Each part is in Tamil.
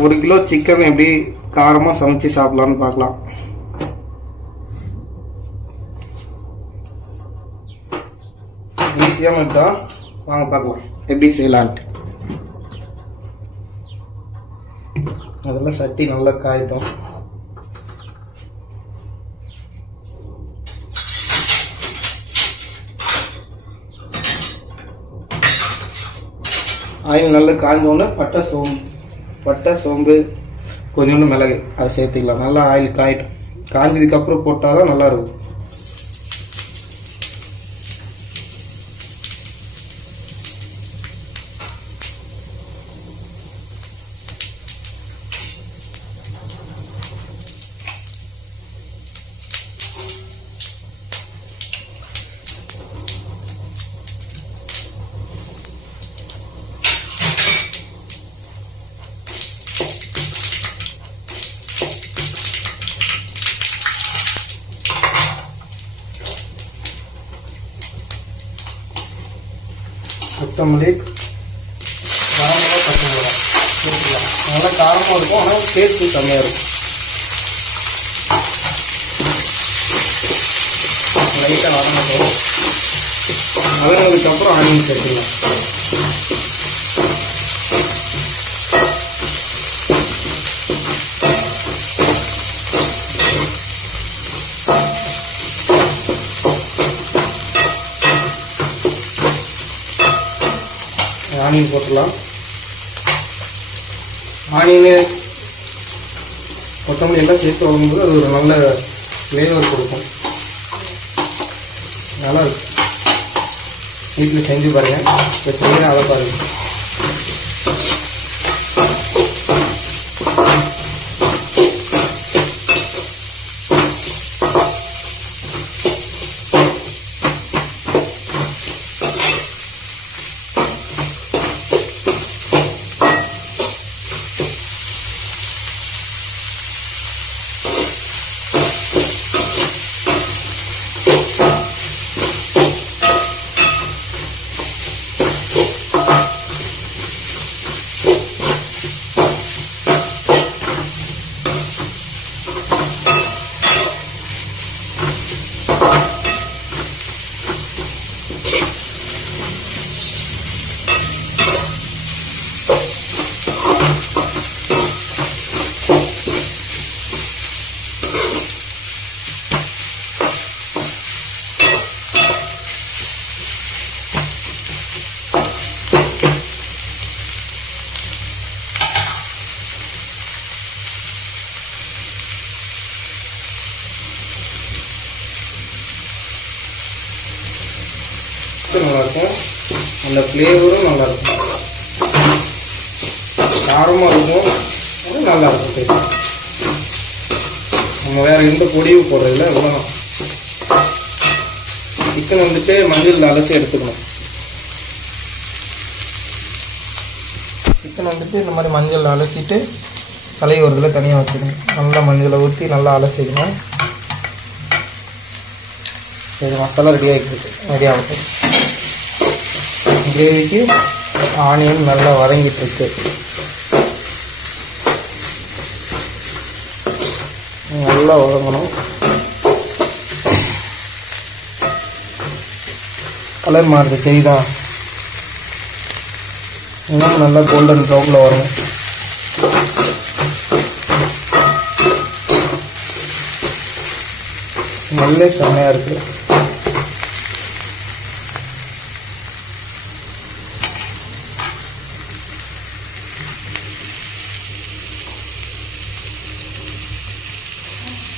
1 கிலோ சிக்கன் எப்படி காரமாக சமைச்சு சாப்பிடலான்னு பார்க்கலாம். ஈஸியாக இருக்கா, வாங்க பார்க்கலாம் எப்படி செய்யலான்ட்டு. அதெல்லாம் சட்டி நல்லா காயிட்டோம். ஆயில் நல்லா காய்ஞ்சோடனே பட்டை சோம்பு கொஞ்சோண்டு மிளகு அதை சேர்த்துக்கலாம். நல்லா ஆயில் காயிட்டும். காய்ஞ்சதுக்கப்புறம் போட்டால் தான் நல்லாயிருக்கும். கொத்தமல்லி, காரமாக பச்சை மிளகாய் சேர்த்துக்கலாம். நல்லா காரமாக இருக்கும், ஆனால் டேஸ்ட்டு கம்மியாக இருக்கும். லைட்டாக வதங்கட்டும். வதங்கினதுக்கப்புறம் ஆனியன் சேர்த்துக்கலாம். ஆனியன் போட்டுடலாம். ஆனியன் கொத்தமல்லி எல்லாம் சேர்த்து வளரும்போது அது ஒரு நல்ல ஃப்ளேவர் கொடுக்கும். நல்லா இருக்கும். வீட்டில் செஞ்சு பாருங்கள். இப்போ செய்ய அதை பாருங்கள். நல்லாயிருக்கும். அந்த ஃப்ளேவரும் நல்லாயிருக்கும். காரமாக இருக்கும், நல்லாயிருக்கும் டேஸ்ட். நம்ம வேறு எந்த பொடியும் போடுறதில்ல. இவ்வளோ சிக்கன் வந்துட்டு மஞ்சள் அலசி எடுத்துக்கணும். சிக்கன் வந்துட்டு இந்த மாதிரி மஞ்சள் அலசிட்டு தலையை ஒரு இதில் தனியாக வச்சுக்கணும். நல்லா மஞ்சளை ஊற்றி நல்லா அலசிக்கணும். சரி, மசாலா ரெடி ஆகிட்டு கிரேவிக்கு ஆனியன் நல்லா வதங்கிட்டு இருக்கு. நல்லா வதங்கணும். கலர் மாறுது தெரியுதா? இன்னும் நல்லா கோல்டன் ப்ரௌனில் வரும். நல்ல செம்மையாக இருக்கு.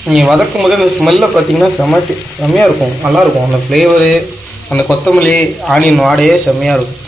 நீங்கள் வதக்கும் போது அந்த ஸ்மெல்லை பார்த்தீங்கன்னா செம்மையாக இருக்கும். நல்லாயிருக்கும். அந்த ஃப்ளேவரு, அந்த கொத்தமல்லி ஆனியன் வாடையே செம்மையாக இருக்கும்.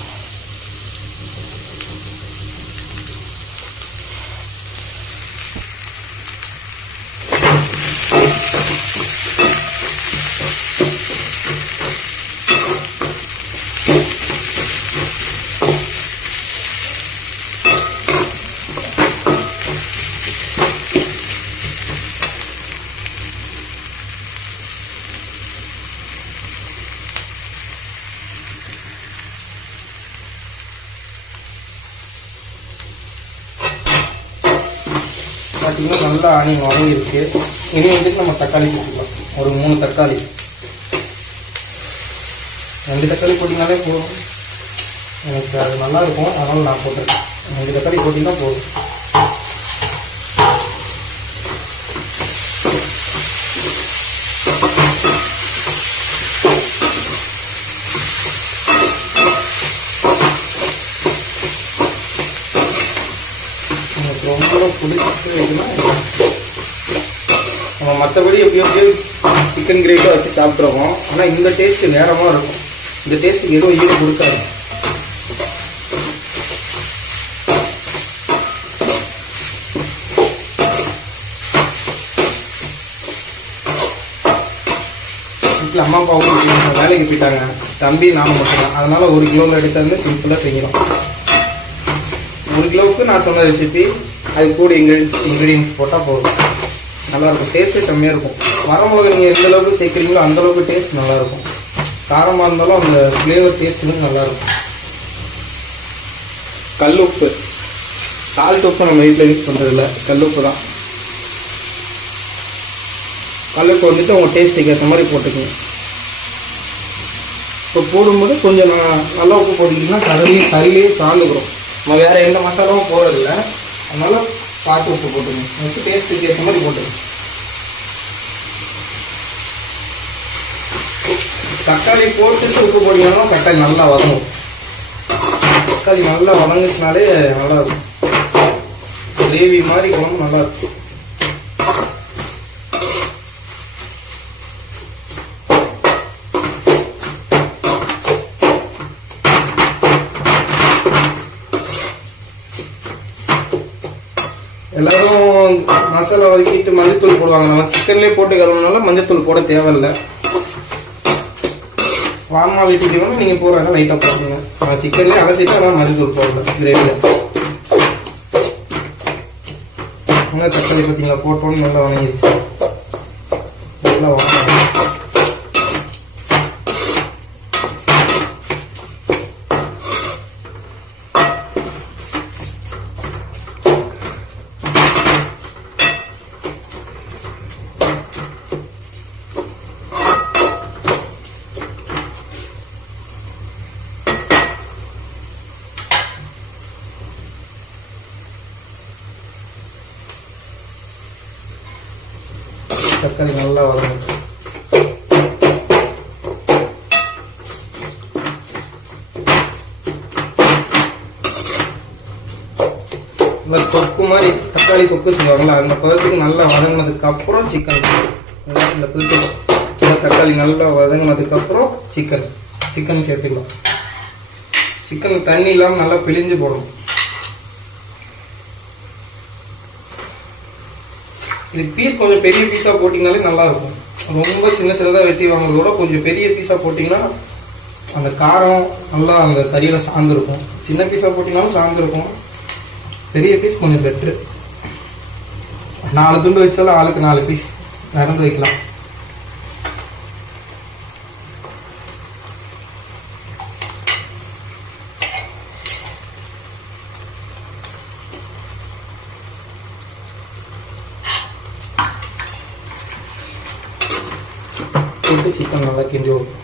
பார்த்தீங்கன்னா நல்லா ஆனியன் வதங்கிருக்கு. இனி வந்துட்டு நம்ம தக்காளி போட்டுக்கலாம். ஒரு 3 தக்காளி, 2 தக்காளி போட்டிங்கனாலே போதும். எனக்கு அது நல்லாயிருக்கும், அதனால் நான் போட்டுருக்கேன். 2 தக்காளி போட்டிங்கன்னா போதும். ரொம்ப பிடிச்சி வைக்கணும். நம்ம மற்றபடி எப்படியோ சிக்கன் கிரேவியாக வச்சு சாப்பிட்ருவோம். ஆனால் இந்த டேஸ்ட்டு நேரமாக இருக்கும். இந்த டேஸ்ட்டுக்கு எதுவும் ஈடு கொடுக்காது. வீட்டில் அம்மா அப்பாவும் வேலைக்கு போயிட்டாங்க, தம்பி நானும் மட்டும்தான். அதனால் 1 கிலோவில் எடுத்தாந்து சிம்பிளாக செய்யணும். 1 கிலோவுக்கு நான் சொன்ன ரெசிபி, அது கூட இன்க்ரீடியன்ஸ் போட்டால் போதும். நல்லாயிருக்கும். டேஸ்ட்டு செம்மையாக இருக்கும். வரமிளகா நீங்கள் எந்த அளவுக்கு சேர்க்குறீங்களோ அந்தளவுக்கு டேஸ்ட் நல்லாயிருக்கும். காரமாக இருந்தாலும் அந்த ஃப்ளேவர் டேஸ்ட்டுன்னு நல்லாயிருக்கும். கல் உப்பு, சால்ட் உப்பு நம்ம வீட்டில் யூஸ் பண்ணுறதில்ல, கல் உப்பு தான். கல் உப்பு வந்துட்டு உங்கள் டேஸ்ட்டுக்கு ஏற்ற மாதிரி போட்டுக்கோங்க. இப்போ போடும்போது கொஞ்சம் நல்லா உப்பு போட்டுக்கிட்டிங்கன்னா கறியிலேயே சார்ந்துக்கிறோம். நம்ம வேறு எந்த மசாலாவும் போடுறதில்ல, அதனால பார்த்து உப்பு போட்டுக்கணும். நெக்ஸ்ட் டேஸ்ட்டுக்கு ஏற்ற மாதிரி போட்டுக்கணும். தக்காளி போட்டுட்டு உப்பு போட்டிங்கன்னா தக்காளி நல்லா வதங்கும். தக்காளி நல்லா வதங்குச்சுனாலே நல்லா இருக்கும். கிரேவி மாதிரி குழம்பு நல்லா இருக்கும். எல்லாரும் மசாலா வதக்கிட்டு மஞ்சத்தூள் போடுவாங்க. நம்ம சிக்கன்லேயே போட்டு கழுவுனால மஞ்சத்தூள் போட தேவையில்லை. வாமா வீட்டுக்கு வேணும் நீங்கள் போடுறாங்க லைட்டாக போடுங்க. நான் சிக்கன்லேயே அலசிட்டு அதெல்லாம் மஞ்சத்தூள் போடல கிரேவியில். தக்காளி பார்த்தீங்களா போட்டோன்னு நல்லா வணங்கிடுச்சு. நல்லா வணங்க. தக்காளி நல்லா வதங்கும். தொக்கு மாதிரி தக்காளி தொக்கு சொல்லுவாங்களா, அந்த பதத்துக்கு நல்லா வதங்கினதுக்கு அப்புறம் சிக்கன். இந்த பதத்துக்கு தக்காளி நல்லா வதங்கினதுக்கு அப்புறம் சிக்கன் சேர்த்துக்கலாம். சிக்கன் தண்ணி இல்லாமல் நல்லா பிழிஞ்சு போடணும். இது பீஸ் கொஞ்சம் பெரிய பீஸாக போட்டிங்கனாலே நல்லாயிருக்கும். ரொம்ப சின்னதாக வெட்டி வாங்குறதோட கொஞ்சம் பெரிய பீஸாக போட்டிங்கன்னா அந்த காரம் நல்லா அந்த கறியில் சார்ந்துருக்கும். சின்ன பீஸாக போட்டிங்கனாலும் சார்ந்துருக்கும். பெரிய பீஸ் கொஞ்சம் பெட்ரு. 4 துண்டு வச்சாலும் ஆளுக்கு 4 பீஸ் நடந்து வைக்கலாம். போட்டு சிக்கன் நல்லா கிண்டி வரும்.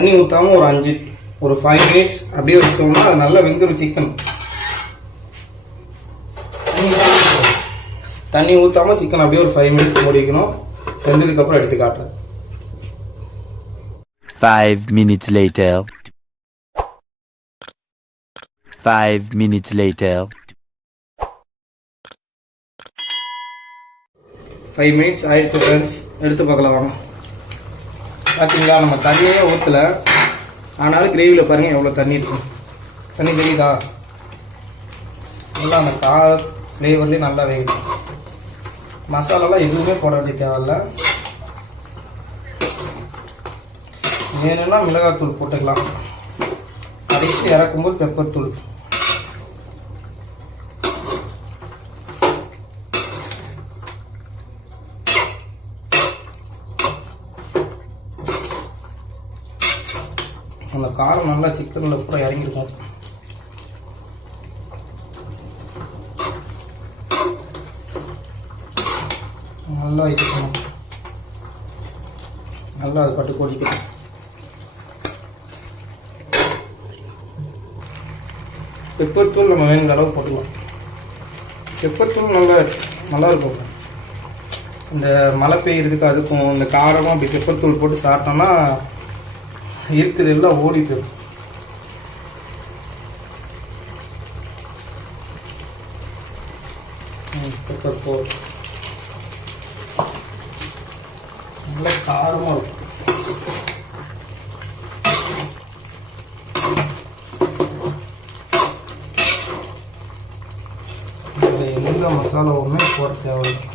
தண்ணி ஊற்றாமல் ஒரு 5 மினிட்ஸ் அப்படியே வச்சோம்னா அது நல்லா வெந்துடும் சிக்கன். தண்ணி ஊற்றாமல் சிக்கன் அப்படியே ஒரு 5 மினிட்ஸ் மூடி வைக்கணும். வெந்ததுக்கப்புறம் எடுத்து காட்டுறேன். 5 minutes later. 5 minutes later. 5 minutes ஆயிடுச்சு ஃப்ரெண்ட்ஸ். எடுத்து பார்க்கலாம் வாங்க. பார்த்தீங்களா, நம்ம தண்ணியே ஊற்றலை, ஆனாலும் கிரேவியில் பாருங்கள் எவ்வளோ தண்ணி இருக்கும். தண்ணி தெரியுதா? நல்லா அந்த கார ஃப்ளேவர்லேயே நல்லா வேகும். மசாலாலாம் எதுவுமே போட வேண்டிய தேவையில்ல. வேணும்னா மிளகாத்தூள் போட்டுக்கலாம். கடைசி இறக்கும்போது பெப்பர் தூள். அந்த காரம் நல்லா சிக்கனில் கூட இறங்கிருக்கும். நல்லா வைக்கணும். நல்லா அது பட்டு கொதிக்கணும். பெப்பர் தூள் நம்ம வேணுங்கிற அளவு போட்டுக்கலாம். பெப்பர் தூள் நல்லா இருக்கும். இந்த மழை பெய்யறதுக்கு அதுக்கும் இந்த காரமும் அப்படி பெப்பர் தூள் போட்டு சாப்பிட்டோம்னா இருக்குது எல்லாம் ஓடிட்டு. பெப்பர் தூள் நல்லா காரமாக இருக்கும். எந்த மசாலாவுமே போட தேவையில்லை.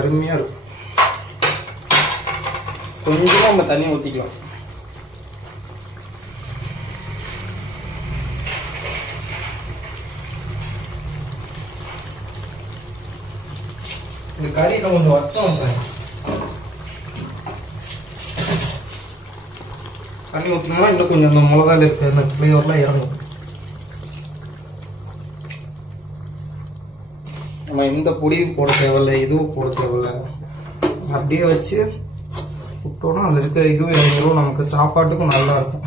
அருமையாக இருக்கும். கொஞ்சம் நம்ம தண்ணி ஊற்றிக்கலாம். இந்த கறியில் கொஞ்சம் வத்தம் தண்ணி ஊற்றினோம்னா இன்னும் கொஞ்சம் அந்த மிளகாயில் இருக்க அந்த ஃப்ளேவர்லாம் இறங்கும். நம்ம எந்த பொடியும் போட தேவையில்லை, இதுவும் போட தேவையில்லை. அப்படியே வச்சு விட்டோன்னா அதில் இருக்கிற இதுவும் இறங்கிடும். நமக்கு சாப்பாட்டுக்கும் நல்லா இருக்கும்.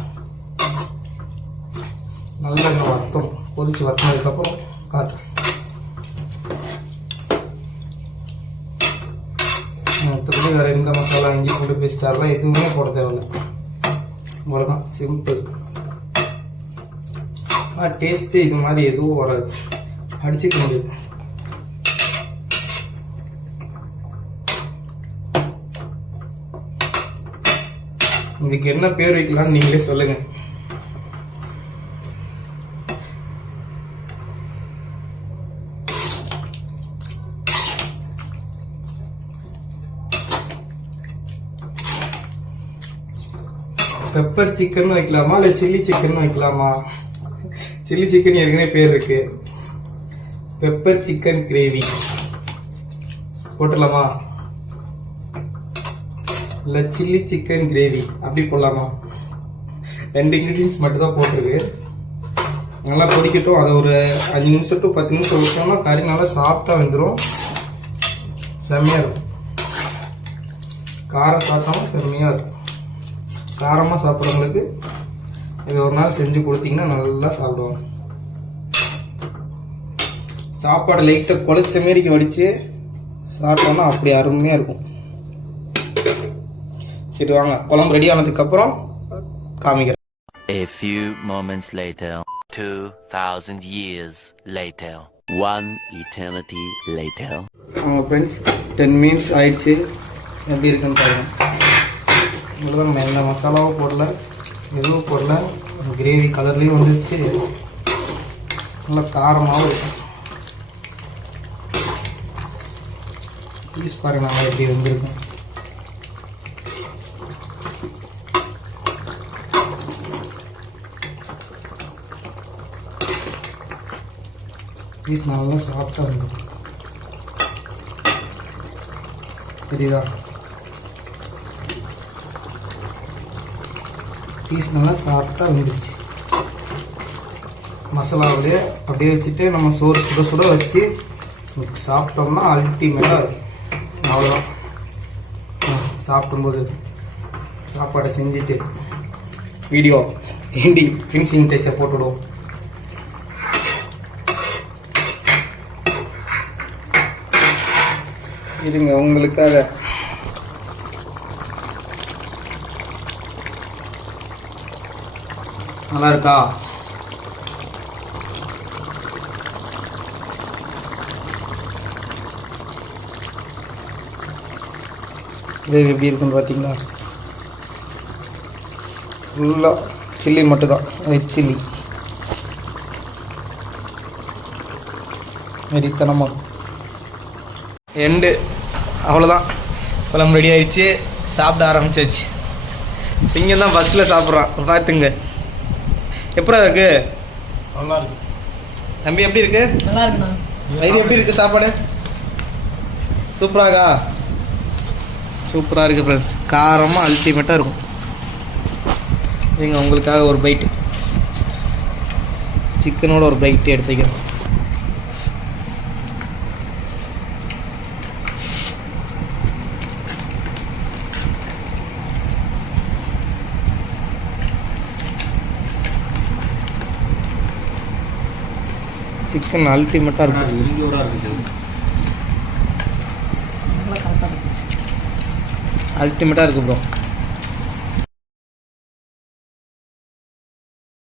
நல்லா இந்த வத்தம் கொதிச்சு வத்தினதுக்கப்புறம் காட்டுறேன். மற்றபடி வேறு எந்த மசாலா இஞ்சி பூண்டு பேஸ்டாரெலாம் எதுவுமே போட தேவையில்லை. அவ்வளோதான், சிம்பிள். ஆனால் டேஸ்ட்டு இது மாதிரி எதுவும் வராது, அடிச்சுக்க முடியும். இதுக்கு என்ன பேர் வைக்கலாம்னு நீங்களே சொல்லுங்க. பெப்பர் சிக்கன் வைக்கலாமா இல்லை சில்லி சிக்கன் வைக்கலாமா? சில்லி சிக்கன் ஏற்கனவே பேர் இருக்கு. பெப்பர் சிக்கன் கிரேவி போட்டுடலாமா? இல்லை சில்லி சிக்கன் கிரேவி அப்படி போடலாமா? 2 இன்க்ரீடியன்ஸ் மட்டும் தான் போட்டிருக்கு. நல்லா பொரிக்கட்டும். அதை ஒரு 5 நிமிஷம் டு 10 நிமிஷம் வச்சோம்னா கறி நல்லா சாஃப்டாக வந்துடும். செம்மையாக இருக்கும். காரம் சாப்பிட்டோம்னா செம்மையாக இருக்கும். காரமாக சாப்பிட்றவங்களுக்கு இது ஒரு நாள் செஞ்சு கொடுத்தீங்கன்னா நல்லா சாப்பிடுவாங்க. சாப்பாடு லைட்டாக குழைச்ச மாரிக்கு வடித்து சாப்பிட்டோம்னா அப்படி அருமையாக இருக்கும். சரி வாங்க, குழம்பு ரெடி ஆனதுக்கப்புறம் காமிக்கிறேன். A few moments later, 2000 years later, 1 eternity later. Friends 10 minutes ஆயிடுச்சு. எப்படி இருக்குன்னு பாருங்க. இவ்வளோதான், நம்ம எந்த மசாலாவும் போடல, எதுவும் போடல. கிரேவி கலர்லேயும் வந்துருச்சு. நல்லா காரமாகவும் இருக்கும். பீஸ் பாருங்க நல்லா எப்படி வந்துருக்கும். பீஸ் நல்லா சாஃப்டாக இருந்தது. தெரியுதா? பீஸ் நல்லா சாஃப்டாக வந்துடுச்சு. மசாலாவிலே அப்படியே வச்சுட்டு நம்ம சோறு சுட சுட வச்சு சாப்பிட்டோம்னா அல்டிமேட்டாக இருக்கும். அவ்வளோதான். சாப்பிடும்போது சாப்பாடை செஞ்சுட்டு வீடியோ ஏண்டி ஃபினிஷிங் டச்சை போட்டுவிடுவோம். இருங்க உங்களுக்காக. நல்லா இருக்கா? கிரேவி எப்படி இருக்குன்னு பார்த்தீங்களா? ஃபுல்லாக சில்லி மட்டும்தான், ரெட் சில்லி. வெறித்தனமாக எண்டு. அவ்வளோதான், குழம்பு ரெடி ஆயிடுச்சு. சாப்பிட ஆரம்பிச்சாச்சு. சிங்கம் தான் ஃபஸ்ட்டில் சாப்பிட்றான், பார்த்துங்க. எப்படா இருக்கு? நல்லா இருக்கு. தம்பி எப்படி இருக்கு? நல்லா இருக்குண்ணா. இது எப்படி இருக்கு சாப்பாடு? சூப்பராகா? சூப்பராக இருக்குது ஃப்ரெண்ட்ஸ். காரமாக அல்டிமேட்டாக இருக்கும். நீங்கள் உங்களுக்காக ஒரு பைட்டு சிக்கனோட ஒரு பைட்டு எடுத்துக்கிறேன். சிக்கன் அல்டிமேட்டாக இருக்கும். அல்டிமேட்டாக இருக்குது ப்ரோ.